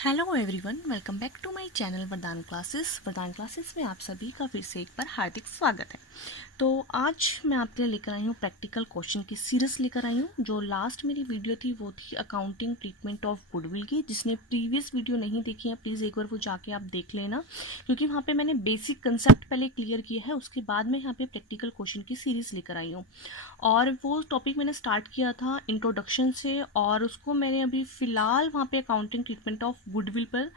Hello everyone, welcome back to my channel Vardaan classes में आप सभी का फिर से एक बार हार्दिक स्वागत है। तो आज मैं आपके लिए लेकर आई हूँ प्रैक्टिकल क्वेश्चन की सीरीज लेकर आई हूँ। जो लास्ट मेरी वीडियो थी वो थी अकाउंटिंग ट्रीटमेंट ऑफ गुडविल की। जिसने प्रीवियस वीडियो नहीं देखी है प्लीज़ एक बार वो जाके आप देख लेना, क्योंकि वहाँ पे मैंने बेसिक कंसेप्ट पहले क्लियर किया है, उसके बाद में यहाँ पे प्रैक्टिकल क्वेश्चन की सीरीज़ लेकर आई हूँ। और वो टॉपिक मैंने स्टार्ट किया था इंट्रोडक्शन से, और उसको मैंने अभी फ़िलहाल वहाँ पे अकाउंटिंग ट्रीटमेंट ऑफ गुडविल पर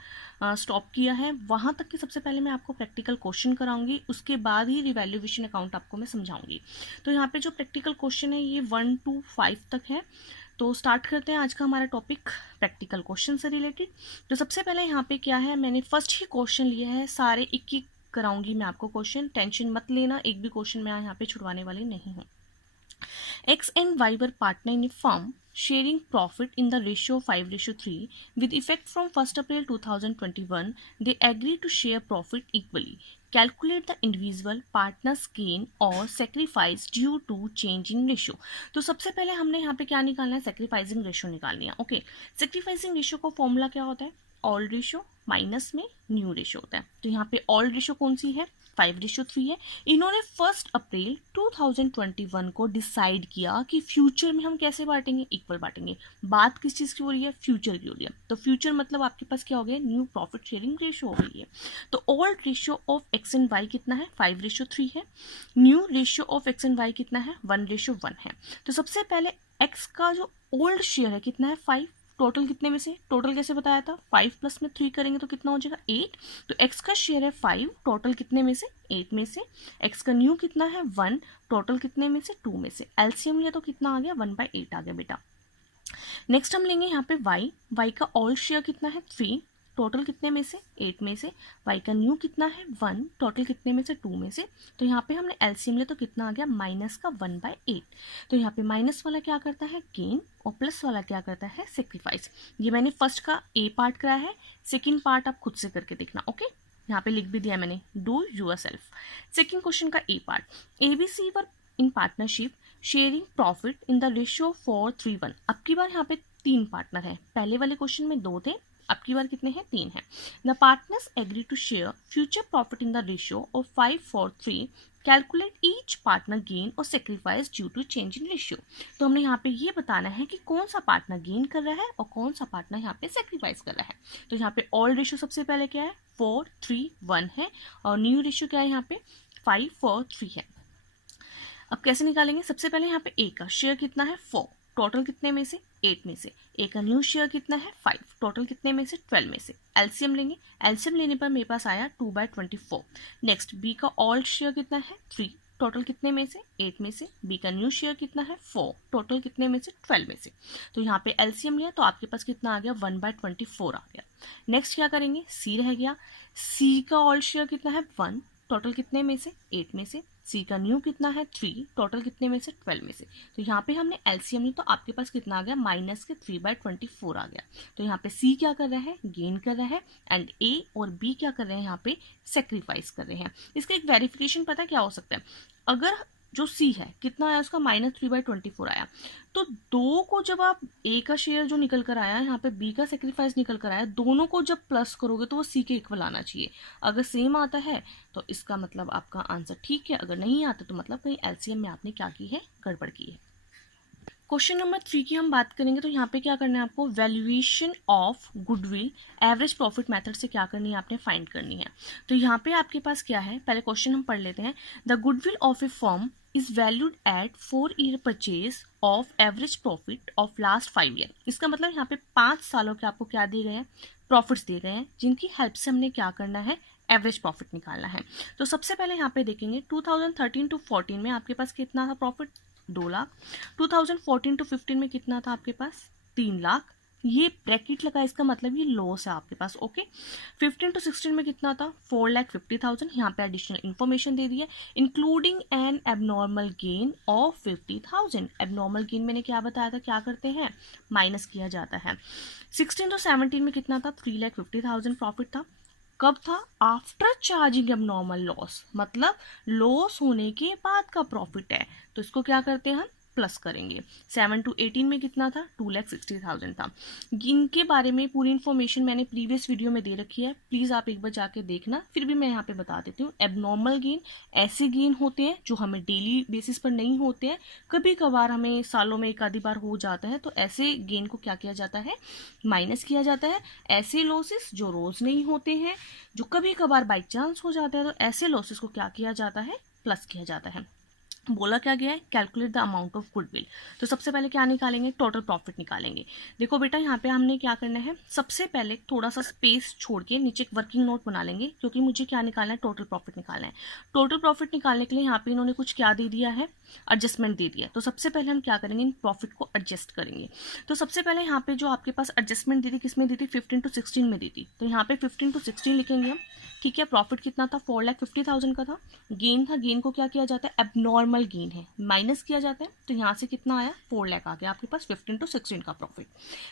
स्टॉप किया है। वहाँ तक कि सबसे पहले मैं आपको प्रैक्टिकल क्वेश्चन कराऊंगी, उसके बाद ही रिवैल्यूएशन अकाउंट आपको मैं समझाऊंगी। तो यहाँ पे जो प्रैक्टिकल क्वेश्चन है ये 1 to 5 तक है। तो स्टार्ट करते हैं आज का हमारा टॉपिक प्रैक्टिकल क्वेश्चन से रिलेटेड। तो सबसे पहले यहाँ पे क्या है, मैंने फर्स्ट ही क्वेश्चन लिया है, सारे एक एक कराऊंगी मैं आपको क्वेश्चन, टेंशन मत लेना, एक भी क्वेश्चन मैं यहाँ पे छुड़वाने वाली नहीं हूँ। X and Y were partner in a firm, sharing profit in the ratio 5:3. With effect from 1st April 2021, they agreed to share profit equally. Calculate the individual partner's gain or sacrifice due to change in ratio. तो सबसे पहले हमने यहाँ पे क्या निकालना है, sacrificing ratio निकालनी है। ओके, सेक्रीफाइसिंग रेशियो का फॉर्मूला क्या होता है, ऑल रेशियो माइनस में न्यू रेशियो होता है। तो यहाँ पे ऑल रेशियो कौन सी है, 5:3 है। इन्होंने 1 अप्रैल 2021 को डिसाइड किया कि फ्यूचर में हम कैसे बांटेंगे, इक्वल बांटेंगे। बात किस चीज़ की हो रही है, फ्यूचर की हो रही है। तो फ्यूचर मतलब आपके पास क्या हो गया, न्यू प्रॉफिट शेयरिंग रेशियो हो गई है। तो old ratio of X and Y कितना है, 5:3 है। New ratio of X and Y कितना है, 1:1 है। तो सबसे पहले एक्स का जो ओल्ड शेयर है कितना है, 5। टोटल कितने में से, टोटल कैसे बताया था, 5 प्लस में 3 करेंगे तो कितना हो जाएगा, 8। तो x का शेयर है 5, टोटल कितने में से, 8 में से। x का न्यू कितना है, 1, टोटल कितने में से, 2 में से। एलसीएम लिया तो कितना आ गया, 1/8 आ गया बेटा। नेक्स्ट हम लेंगे यहाँ पे y का ऑल शेयर कितना है, 3, टोटल कितने में से, 8 में से। y का न्यू कितना है, 1, टोटल कितने में से, 2 में से। तो यहाँ पे हमने एलसीएम लिया तो कितना आ गया, माइनस का 1/8। तो यहाँ पे माइनस वाला क्या करता है, गेन, और प्लस वाला क्या करता है, सेक्रीफाइस। ये मैंने फर्स्ट का ए पार्ट कराया है, सेकेंड पार्ट आप खुद से करके देखना। ओके, यहाँ पे लिख भी दिया मैंने, डू यूरसेल्फ। सेकेंड क्वेश्चन का A part, ABC were in partnership sharing profit in the ratio 4:3:1। अब की बार यहाँ पे 3 पार्टनर है, पहले वाले क्वेश्चन में 2 थे, अब की बार कितने हैं, 3 हैं। The partners agree to share future profit in the ratio of 5:4:3। Calculate each partner gain और sacrifice due to change in ratio. तो हमने यहाँ पे ये बताना है कि कौन सा पार्टनर गेन कर रहा है और कौन सा पार्टनर यहाँ पे सेक्रीफाइस कर रहा है। तो यहाँ पे ऑल रेशियो सबसे पहले क्या है, 4:3:1 है, और न्यू रेशियो क्या है यहाँ पे, 5:4:3 है। अब कैसे निकालेंगे, सबसे पहले यहाँ पे ए का शेयर कितना है, 4, टोटल कितने में से, 8 में से। ए का न्यू शेयर कितना है, 5, टोटल कितने में से, 12 में से। एलसीएम लेंगे, एलसीएम लेने पर मेरे पास आया 2/24। नेक्स्ट बी का ऑल्ड शेयर कितना है, 3, टोटल कितने में से, 8 में से। बी का न्यू शेयर कितना है, 4, टोटल कितने में से, 12 में से। तो यहाँ पे एलसीएम लिया तो आपके पास कितना आ गया, 1/24 आ गया। नेक्स्ट क्या करेंगे, सी रह गया। सी का ऑल्ड शेयर कितना है, 1, टोटल कितने में से, 8 में से। सी का न्यू कितना है, 3, टोटल कितने में से, 12 में से। तो यहाँ पे हमने एलसीएम ली तो आपके पास कितना आ गया, माइनस के 3/24 आ गया। तो यहाँ पे सी क्या कर रहा है, गेन कर रहा है, एंड ए और बी क्या कर रहे हैं, यहाँ पे सेक्रीफाइस कर रहे हैं। इसका एक वेरिफिकेशन पता क्या हो सकता है, अगर जो सी है कितना आया उसका, -3/24 आया, तो दो को जब आप ए का शेयर जो निकल कर आया, यहाँ पे बी का सेक्रीफाइस निकल कर आया, दोनों को जब प्लस करोगे तो वो सी के इक्वल आना चाहिए। अगर सेम आता है तो इसका मतलब आपका आंसर ठीक है, अगर नहीं आता तो मतलब कहीं एलसीएम में आपने क्या की है, गड़बड़ की है। क्वेश्चन नंबर 3 की हम बात करेंगे तो यहाँ पे क्या करना है आपको, valuation of goodwill average profit method से क्या करनी है, आपने फाइंड करनी है। तो यहाँ पे आपके पास क्या है, पहले क्वेश्चन हम पढ़ लेते हैं। The goodwill of A firm is valued at 4-year purchase of average profit of last 5 year. इसका मतलब यहाँ पे 5 सालों के आपको क्या दिए गए हैं, प्रॉफिट्स दिए गए हैं, जिनकी हेल्प से हमने क्या करना है, एवरेज प्रॉफिट निकालना है। तो सबसे पहले यहाँ पे देखेंगे 2013 to 14 में आपके पास कितना था प्रॉफिट, 2 लाख। 2014 to 15 में कितना था आपके पास, 3 लाख। ये ब्रैकेट लगा, इसका मतलब ये लॉस है आपके पास। ओके, 15 to 16 में कितना था, 4,50,000। यहाँ पे एडिशनल इन्फॉर्मेशन दे दी है, including N abnormal gain of 50,000। Abnormal gain मैंने क्या बताया था, क्या करते हैं, माइनस किया जाता है। 16 to 17 में कितना था, 3,50,000 प्रॉफिट था। कब था, आफ्टर चार्जिंग एबनॉर्मल लॉस, मतलब लॉस होने के बाद का प्रॉफिट है। तो इसको क्या करते हैं हम, प्लस करेंगे। 7 to 18 में कितना था, 2,60,000 था। इनके बारे में पूरी इन्फॉर्मेशन मैंने प्रीवियस वीडियो में दे रखी है, प्लीज़ आप एक बार जाके देखना। फिर भी मैं यहाँ पे बता देती हूँ, एबनॉर्मल गेन ऐसे गेन होते हैं जो हमें डेली बेसिस पर नहीं होते हैं, कभी कभार हमें सालों में एक आधी बार हो जाता है, तो ऐसे गेन को क्या किया जाता है, माइनस किया जाता है। ऐसे लॉसेस जो रोज़ नहीं होते हैं, जो कभी कभार बाई चांस हो जाते हैं, तो ऐसे लॉसेस को क्या किया जाता है, प्लस किया जाता है। बोला क्या गया है, calculate the amount of goodwill. तो सबसे पहले क्या निकालेंगे, टोटल प्रॉफिट निकालेंगे। देखो बेटा, यहाँ पे हमने क्या करना है, सबसे पहले थोड़ा सा स्पेस छोड़ के नीचे एक वर्किंग नोट बना लेंगे, क्योंकि मुझे क्या निकालना है, टोटल प्रॉफिट निकालना है। टोटल प्रॉफिट निकालने के लिए यहाँ पे इन्होंने कुछ क्या दे दिया है, एडजस्टमेंट दे दिया। तो सबसे पहले हम क्या करेंगे, इन प्रॉफिट को एडजस्ट करेंगे। तो सबसे पहले यहाँ पे जो आपके पास एडजस्टमेंट दी थी, किसमें दी थी, 15 to 16 में दी थी। तो यहाँ पे 15 to 16 लिखेंगे हम, ठीक है। प्रॉफिट कितना था, 4,50,000 का था। गेन था, गेन को क्या किया जाता है, एबनॉर्मल गेन है, माइनस किया जाता है। तो यहाँ से कितना आया, 4 लाख आ गया आपके पास 15 to 16 का प्रॉफिट।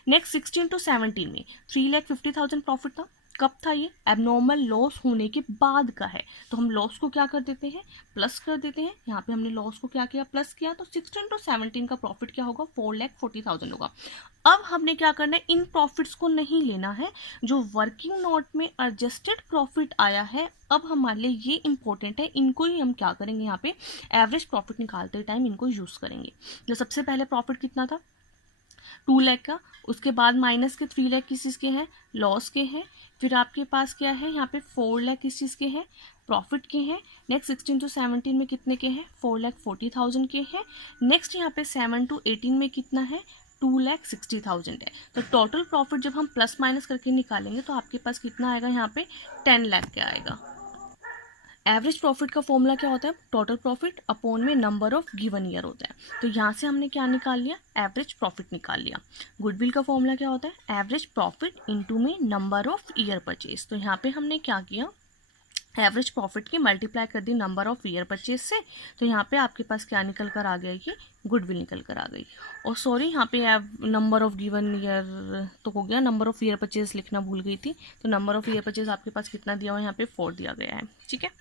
नेक्स्ट 16 to 17 में 3,50,000 प्रॉफिट था। कब था ये, एबनॉर्मल लॉस होने के बाद का है। तो हम लॉस को क्या कर देते हैं, प्लस कर देते हैं। यहाँ पे हमने लॉस को क्या किया, प्लस किया। तो 16 to 17 का प्रॉफिट क्या होगा, 4,40,000 होगा। अब हमने क्या करना है, इन प्रॉफिट्स को नहीं लेना है, जो वर्किंग नोट में एडजस्टेड प्रॉफिट आया है, अब हमारे लिए ये इंपॉर्टेंट है, इनको ही हम क्या करेंगे, यहाँ पे एवरेज प्रॉफिट निकालते टाइम इनको यूज़ करेंगे। जो सबसे पहले प्रॉफिट कितना था, 2 लाख का, उसके बाद माइनस के 3 लाख किस चीज़ के हैं, लॉस के हैं। फिर आपके पास क्या है, यहाँ पे 4 लाख किस चीज़ के हैं, प्रॉफिट के हैं। नेक्स्ट 16 to 17 में कितने के हैं, 4,40,000 के हैं। नेक्स्ट यहाँ पे 7 to 18 में कितना है, 2,60,000 है। तो टोटल प्रॉफिट जब हम प्लस माइनस करके निकालेंगे तो आपके पास कितना आएगा, यहाँ पे 10 लाख का आएगा। एवरेज प्रॉफिट का फॉर्मूला क्या होता है, टोटल प्रॉफिट अपॉन में नंबर ऑफ गिवन ईयर होता है। तो यहाँ से हमने क्या निकाल लिया, एवरेज प्रॉफिट निकाल लिया। गुडविल का फॉर्मूला क्या होता है, एवरेज प्रॉफिट इनटू में नंबर ऑफ ईयर परचेज। तो यहाँ पे हमने क्या किया, एवरेज प्रॉफिट की मल्टीप्लाई कर the number of year purchase से। तो यहाँ पे आपके पास क्या निकल कर आ गया, ये गुडविल निकल कर आ गई। और सॉरी, यहाँ पे नंबर ऑफ गिवन ईयर तो हो गया, नंबर ऑफ ईयर परचेज लिखना भूल गई थी। तो नंबर ऑफ ईयर परचेज आपके पास कितना दिया हुआ है, यहाँ पे 4 दिया गया है, ठीक है।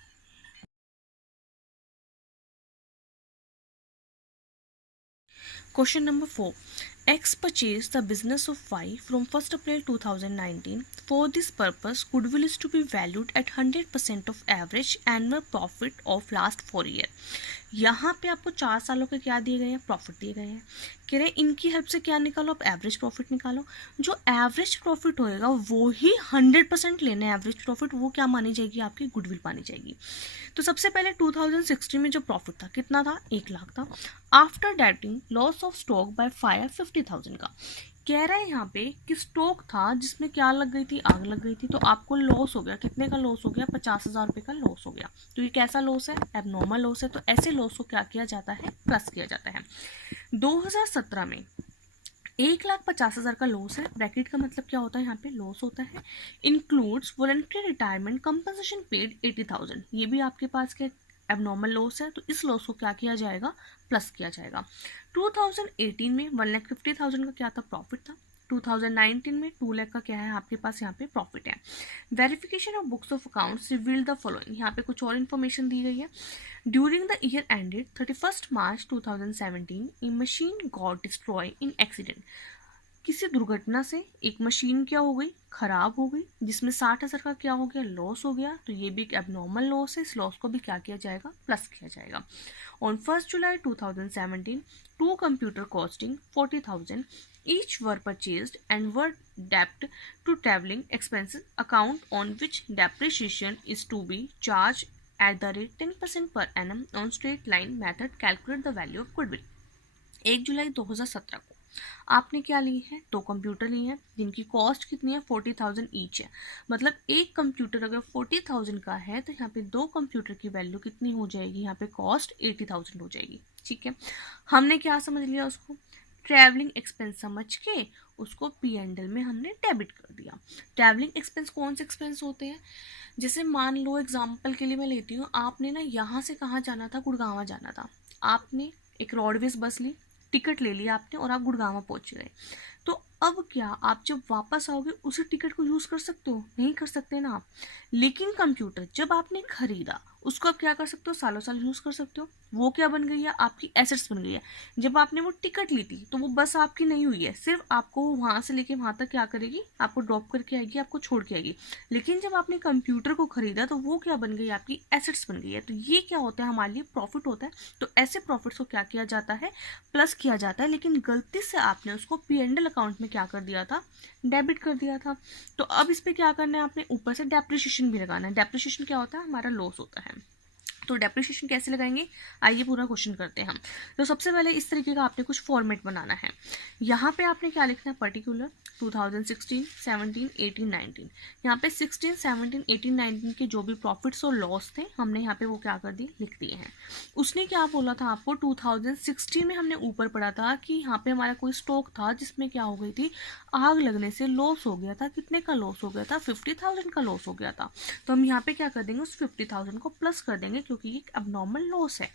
Question number 4. X purchased the business of Y from 1st April 2019. For this purpose, goodwill is to be valued at 100% of average annual profit of last 4 years. यहाँ पे आपको 4 सालों के क्या दिए गए हैं, प्रॉफिट दिए गए हैं। कह रहे हैं इनकी हेल्प से क्या निकालो, आप एवरेज प्रॉफिट निकालो। जो एवरेज प्रॉफिट होएगा वो ही 100% लेना है एवरेज प्रॉफिट, वो क्या मानी जाएगी, आपकी गुडविल मानी जाएगी। तो सबसे पहले 2016 में जो प्रॉफिट था कितना था, 1 लाख था। After dating loss of stock by fire 50,000 का। कह रहा है यहाँ पे कि स्टॉक था जिसमें क्या लग गई थी, आग लग गई थी। तो आपको लॉस हो गया, कितने का लॉस हो गया, 50,000 रुपये का लॉस हो गया। तो ये कैसा लॉस है, एबनॉर्मल लॉस है। तो ऐसे लॉस को क्या किया जाता है, प्लस किया जाता है। 2017 में 1,50,000 का लॉस है, ब्रैकेट का मतलब क्या होता है, यहाँ पे लॉस होता है। Includes voluntary retirement compensation paid 80,000। ये भी आपके पास क्या एबनॉर्मल लॉस है, तो इस लॉस को क्या किया जाएगा, प्लस किया जाएगा। 2018 में 1,50,000 का क्या था, प्रॉफिट था। 2019 में 2 लाख का क्या है आपके पास, यहाँ पे प्रॉफिट है। Verification of books of accounts reveal the following. यहाँ पे कुछ और इन्फॉर्मेशन दी गई है। During the year ended 31 March 2017 A machine got destroy in accident. किसी दुर्घटना से एक मशीन क्या हो गई, खराब हो गई, जिसमें 60,000 का क्या हो गया, लॉस हो गया। तो ये भी एक एबनॉर्मल लॉस है, इस लॉस को भी क्या किया जाएगा, प्लस किया जाएगा। On 1 July 2017 two computer costing 40,000 each were purchased and were debt to traveling expenses account on which depreciation is to be charged at the rate 10% per annum on straight line method. Calculate the value of goodwill. 1 July 2017 को आपने क्या ली है, 2 computer लिए हैं जिनकी cost कितनी है, 40,000 each है। मतलब एक कंप्यूटर अगर 40,000 का है तो यहाँ पे 2 कंप्यूटर की वैल्यू कितनी हो जाएगी, यहाँ पे कॉस्ट 80,000 हो जाएगी, ठीक है। हमने क्या समझ लिया, उसको ट्रैवलिंग एक्सपेंस समझ के उसको P&L में हमने डेबिट कर दिया। ट्रैवलिंग एक्सपेंस कौन से एक्सपेंस होते हैं, जैसे मान लो एग्जांपल के लिए मैं लेती हूँ, आपने ना यहाँ से कहाँ जाना था, गुड़गांव जाना था। आपने एक रोडवेज बस ली, टिकट ले लिया आपने और आप गुड़गांव पहुँच गए। तो अब क्या आप जब वापस आओगे उसी टिकट को यूज़ कर सकते हो? नहीं कर सकते ना आप। लेकिन कंप्यूटर जब आपने खरीदा उसको आप क्या कर सकते हो? सालों साल यूज़ कर सकते हो। वो क्या बन गई है? आपकी एसेट्स बन गई है। जब आपने वो टिकट ली थी तो वो बस आपकी नहीं हुई है, सिर्फ आपको वहाँ से लेके वहाँ तक क्या करेगी? आपको ड्रॉप करके आएगी, आपको छोड़ के आएगी। लेकिन जब आपने कंप्यूटर को खरीदा तो वो क्या बन गई? आपकी एसेट्स बन गई है। तो ये क्या होता है? हमारे लिए प्रॉफिट होता है। तो ऐसे प्रॉफिट्स को क्या किया जाता है? प्लस किया जाता है। लेकिन गलती से आपने उसको P&L अकाउंट में क्या कर दिया था? डेबिट कर दिया था। तो अब इस पे क्या करना है आपने? ऊपर से डेप्रिसिएशन भी लगाना है। डेप्रिसिएशन क्या होता है? हमारा लॉस होता है। तो डेप्रिसिएशन कैसे लगाएंगे? आइए पूरा क्वेश्चन करते हैं हम। तो सबसे पहले इस तरीके का आपने कुछ फॉर्मेट बनाना है। यहाँ पे आपने क्या लिखना है? पर्टिकुलर 2016, 17, 18, 19। यहाँ पे 16, 17, 18, 19 के जो भी प्रॉफिट्स और लॉस थे हमने यहाँ पे वो क्या कर दिए? लिख दिए हैं। उसने क्या बोला था आपको? 2016 में हमने ऊपर पढ़ा था कि यहाँ पे हमारा कोई स्टॉक था जिसमें क्या हो गई थी? आग लगने से लॉस हो गया था। कितने का लॉस हो गया था? 50,000 का लॉस हो गया था। तो हम यहाँ पे क्या कर देंगे? उस 50,000 को प्लस कर देंगे क्योंकि ये अबनॉर्मल लॉस है।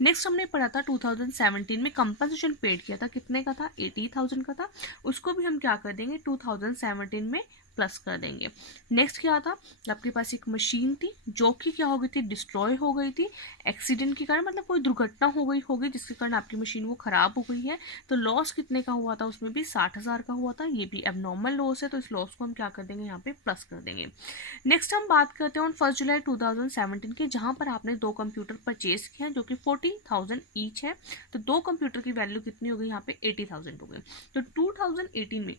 नेक्स्ट हमने पढ़ा था 2017 में कंपनसेशन पेड किया था। कितने का था? 80,000 का था। उसको भी हम क्या कर देंगे? 2017 में प्लस कर देंगे। नेक्स्ट क्या था? आपके पास एक मशीन थी जो कि क्या हो गई थी? डिस्ट्रॉय हो गई थी एक्सीडेंट के कारण, मतलब कोई दुर्घटना हो गई होगी जिसके कारण आपकी मशीन वो खराब हो गई है। तो लॉस कितने का हुआ था? उसमें भी 60,000 का हुआ था। ये भी एबनॉर्मल लॉस है, तो इस लॉस को हम क्या कर देंगे? यहाँ पे प्लस कर देंगे। नेक्स्ट हम बात करते हैं ऑन 1 जुलाई 2017 के, जहां पर आपने 2 कंप्यूटर परचेज किए हैं जो कि 40,000 ईच है। तो 2 कंप्यूटर की वैल्यू कितनी हो गई? यहाँ पे 80,000 हो गई। तो 2018 में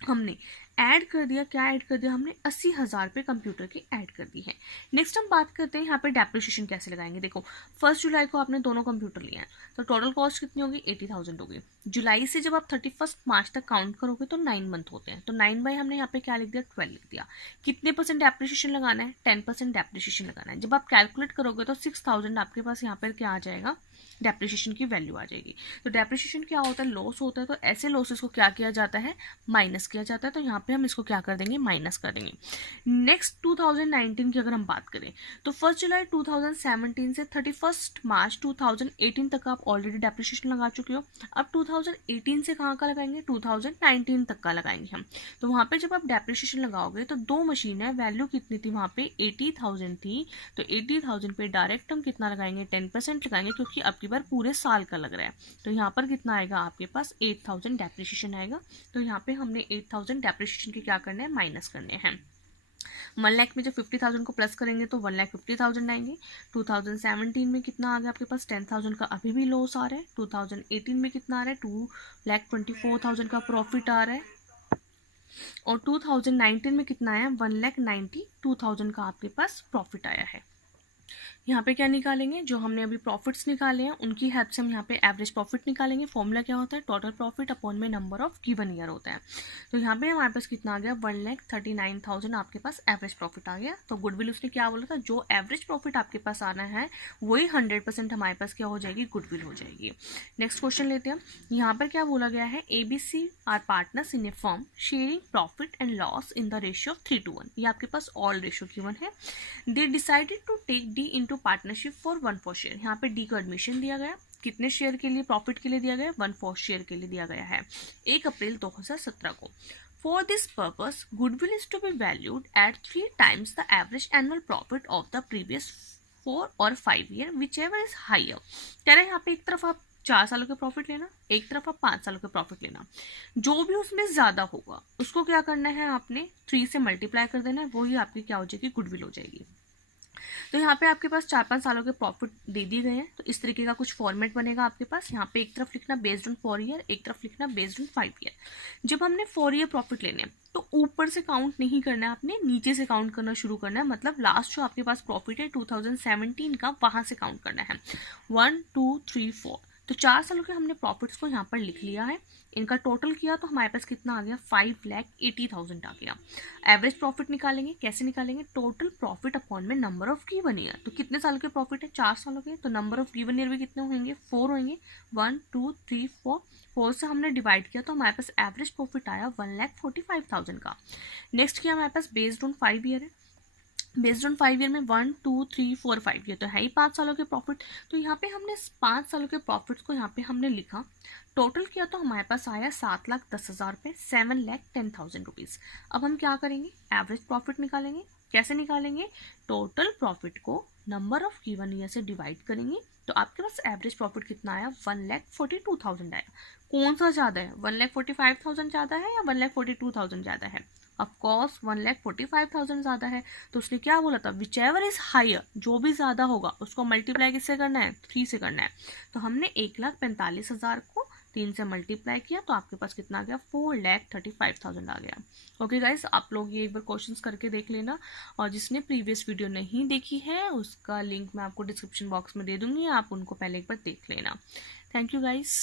हमने ऐड कर दिया, क्या ऐड कर दिया हमने? 80,000 पे कंप्यूटर की ऐड कर दी है। नेक्स्ट हम बात करते हैं यहाँ पे डेप्रिसिएशन कैसे लगाएंगे। देखो 1 जुलाई को आपने दोनों कंप्यूटर लिए हैं तो टोटल कॉस्ट कितनी होगी? 80,000 होगी। जुलाई से जब आप 31 मार्च तक काउंट करोगे तो 9 मंथ होते हैं। तो 9 बाई हमने यहाँ पे क्या लिख दिया? 12 लिख दिया। कितने % डेप्रिसिएशन लगाना है? 10% डेप्रिसिएशन लगाना है। जब आप कैलकुलेट करोगे तो 6,000 आपके पास यहाँ पर क्या आ जाएगा? डेप्रिसिएशन की वैल्यू आ जाएगी। तो डेप्रिसिएशन क्या होता है? लॉस होता है। तो ऐसे लॉसेस को क्या किया जाता है? माइनस किया जाता है। तो यहाँ पे हम इसको क्या कर देंगे? माइनस कर देंगे। नेक्स्ट 2019 की अगर हम बात करें तो 1 जुलाई 2017 से 31 मार्च 2018 तक आप ऑलरेडी डेप्रिसिएशन लगा चुके हो। अब 2018 से कहाँ का लगाएंगे? 2019 तक का लगाएंगे हम। तो वहाँ पे जब आप डेप्रिसिएशन लगाओगे तो 2 मशीन है, वैल्यू कितनी थी वहाँ पे? 80,000 थी। तो 80,000 पे डायरेक्ट हम कितना लगाएंगे? 10% लगाएंगे क्योंकि अब की बार पूरे साल का लग रहा है। तो यहाँ पर कितना आएगा आपके पास? 8,000 डेप्रिसिएशन आएगा। तो यहाँ पे हमने 8,000 डेप्रिसिएशन के क्या करने हैं? माइनस करने हैं। 1 लाख में जब 50,000 को प्लस करेंगे तो 1,50,000 आएंगे। 2017 में कितना आ गया आपके पास? 10,000 का अभी भी लॉस आ रहा है। 2018 में कितना आ रहा है? 2,24,000 का प्रॉफिट आ रहा है। और 2019 में कितना आया? 1,92,000 का आपके पास प्रॉफिट आया है। यहाँ पे क्या निकालेंगे? जो हमने अभी प्रॉफिट्स निकाले हैं उनकी हेल्प से हम यहाँ पे एवरेज प्रॉफिट निकालेंगे। फॉर्मूला क्या होता है? टोटल प्रॉफिट अपॉन में नंबर ऑफ गिवन ईयर होता है। तो यहाँ पे हमारे पास कितना आ गया? 1,39,000 आपके पास एवरेज प्रॉफिट आ गया। तो गुडविल उसने क्या बोला था? जो एवरेज प्रॉफिट आपके पास आना है वही 100% हमारे पास क्या हो जाएगी? गुडविल हो जाएगी। नेक्स्ट क्वेश्चन लेते हैं। यहाँ पर क्या बोला गया है? ABC are partners in a firm sharing profit and loss in the ratio of 3:1। ये आपके पास ऑल रेशियो गिवन है। They decided to take D into partnership for 1/4 share. यहाँ पे D को एडमिशन दिया गया। कितने शेयर के लिए? प्रॉफिट के लिए दिया गया? 1/4 शेयर के लिए दिया गया है 1 अप्रैल 2017 को। For this purpose, goodwill is to be valued at 3 times the average annual profit of the previous 4 or 5 year, whichever is higher। कह रहे हैं यहाँ पे एक तरफ आप 4 सालों के प्रॉफिट लेना, एक तरफ आप 5 सालों के प्रॉफिट लेना। जो भी उसमें ज्यादा होगा उसको क्या करना है? आपने 3 से मल्टीप्लाई कर देना है, वही आपकी क्या हो जाएगी? गुडविल हो जाएगी। तो यहाँ पे आपके पास 4-5 सालों के प्रॉफिट दे दिए गए हैं। तो इस तरीके का कुछ फॉर्मेट बनेगा आपके पास। यहाँ पे एक तरफ लिखना बेस्ड ऑन 4 ईयर, एक तरफ लिखना बेस्ड ऑन 5 ईयर। जब हमने 4 ईयर प्रॉफिट लेने हैं तो ऊपर से काउंट नहीं करना है, आपने नीचे से काउंट करना शुरू करना है। मतलब लास्ट जो आपके पास प्रॉफिट है 2017 का, वहां से काउंट करना है। 1 2 3 4। तो 4 सालों के हमने प्रॉफिट्स को यहाँ पर लिख लिया है। इनका टोटल किया तो हमारे पास कितना आ गया? 5,80,000 आ गया। एवरेज प्रॉफिट निकालेंगे। कैसे निकालेंगे? टोटल प्रॉफिट अपॉन में नंबर ऑफ गिवन ईयर। तो कितने साल के प्रॉफिट है? 4 सालों के। तो नंबर ऑफ गिवन ईयर भी कितने होंगे? 4 होंगे। 1 2 3 4। 4 से हमने डिवाइड किया तो हमारे पास एवरेज प्रॉफिट आया 1,45,000 का। नेक्स्ट किया हमारे पास बेस्ड ऑन 5 ईयर है। बेस्ड ऑन 5 ईयर में 1 2 3 4 5, ये तो है ही 5 सालों के प्रॉफिट। तो यहाँ पे हमने 5 सालों के प्रॉफिट्स को यहाँ पे हमने लिखा, टोटल किया तो हमारे पास आया 7,10,000 रुपये, 7,10,000 रुपीज़। अब हम क्या करेंगे, एवरेज प्रॉफिट निकालेंगे। कैसे निकालेंगे, टोटल प्रॉफिट को नंबर ऑफ गिवन ईयर से डिवाइड करेंगे। तो आपके पास एवरेज प्रॉफिट कितना आया, 1,42,000 आया। कौन सा ज़्यादा है, 1,45,000 ज़्यादा है या 1,42,000 ज़्यादा है? ऑफ कोर्स 1,45,000 ज़्यादा है। तो उसने क्या बोला था, विच एवर इज हायर, जो भी ज़्यादा होगा उसको मल्टीप्लाई किससे करना है, 3 से करना है। तो हमने 1,45,000 को 3 से मल्टीप्लाई किया तो आपके पास कितना आ गया, 4,35,000 आ गया। ओके गाइस, आप लोग ये एक बार क्वेश्चंस करके देख लेना, और जिसने प्रीवियस वीडियो नहीं देखी है उसका लिंक मैं आपको डिस्क्रिप्शन बॉक्स में दे दूंगी, आप उनको पहले एक बार देख लेना। Thank you guys.